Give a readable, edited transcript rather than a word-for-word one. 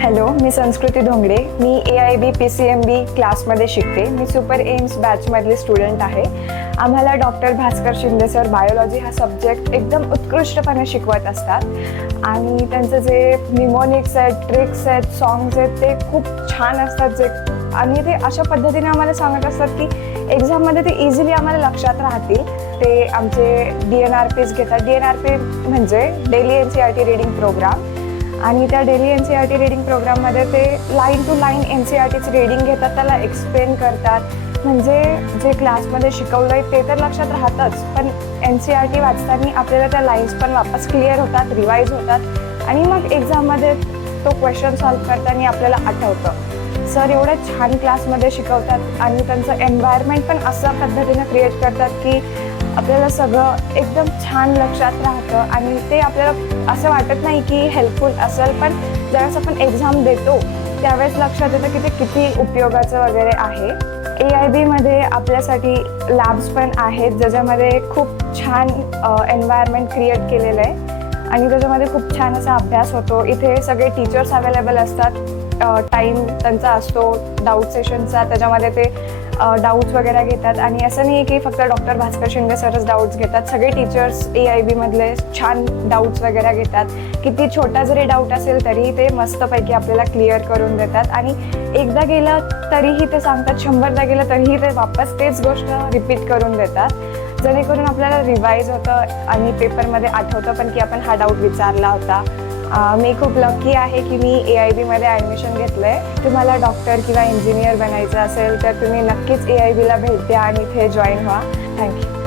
Hello, मी संस्कृती धोंगडे. मी AIB PCMB क्लासमध्ये शिकते. मी सुपर एम्स बॅचमधली स्टुडंट आहे. आम्हाला doctor Bhaskar Shinde sir biology हा सब्जेक्ट एकदम उत्कृष्टपणे शिकवत असतात आणि त्यांचे जे निमोनिक्स आहेत, ट्रिक्स आहेत, सॉंग्स आहेत ते खूप छान असतात जे आणि ते अशा पद्धतीने आम्हाला सांगत असतात की एक्झाममध्ये ते इझिली आम्हाला लक्षात राहतील. ते आमचे DNRPs घेतात. DNRP म्हणजे डेली NCERT रीडिंग प्रोग्राम आणि त्या डेली NCERT रीडिंग प्रोग्राममध्ये ते लाईन टू लाईन NCERTचं रीडिंग घेतात, त्याला एक्सप्लेन करतात. म्हणजे जे क्लासमध्ये शिकवलं आहे ते तर लक्षात राहतंच, पण NCERT वाचताना आपल्याला त्या लाईन्स पण वापस क्लिअर होतात, रिवाईज होतात आणि मग एक्झाममध्ये तो क्वेश्चन सॉल्व करताना आपल्याला आठवतं. सर एवढ्या छान क्लासमध्ये शिकवतात आणि त्यांचं एन्व्हायरमेंट पण अशा पद्धतीनं क्रिएट करतात की आपल्याला सगळं एकदम छान लक्षात राहतं आणि ते आपल्याला असं वाटत नाही की हेल्पफुल असेल, पण ज्यावेळेस आपण एक्झाम देतो त्यावेळेस लक्षात येतं की ते किती उपयोगाचं वगैरे आहे. AIBमध्ये आपल्यासाठी लॅब्स पण आहेत ज्याच्यामध्ये खूप छान एन्व्हायरमेंट क्रिएट केलेलं आहे आणि त्याच्यामध्ये खूप छान असा अभ्यास होतो. इथे सगळे टीचर्स अवेलेबल असतात. टाईम त्यांचा असतो डाऊट सेशनचा, त्याच्यामध्ये ते डाऊट्स वगैरे घेतात आणि असं नाही की फक्त डॉक्टर भास्कर शिंदे सरच डाऊट्स घेतात. सगळे टीचर्स AIBमधले छान डाऊट्स वगैरे घेतात. किती छोटा जरी डाऊट असेल तरी ते मस्तपैकी आपल्याला क्लिअर करून देतात आणि एकदा गेलं तरीही ते सांगतात, 100दा गेलं तरीही ते वापस तेच गोष्ट रिपीट करून देतात, जेणेकरून आपल्याला रिवाईज होतं आणि पेपरमध्ये आठवतं पण की आपण हा डाऊट विचारला होता. मी खूप लकी आहे की मी AIBमध्ये ॲडमिशन घेतलं आहे. तुम्हाला डॉक्टर किंवा इंजिनियर बनायचं असेल तर तुम्ही नक्कीच AIBला भेट द्या आणि इथे जॉईन व्हा. थँक्यू.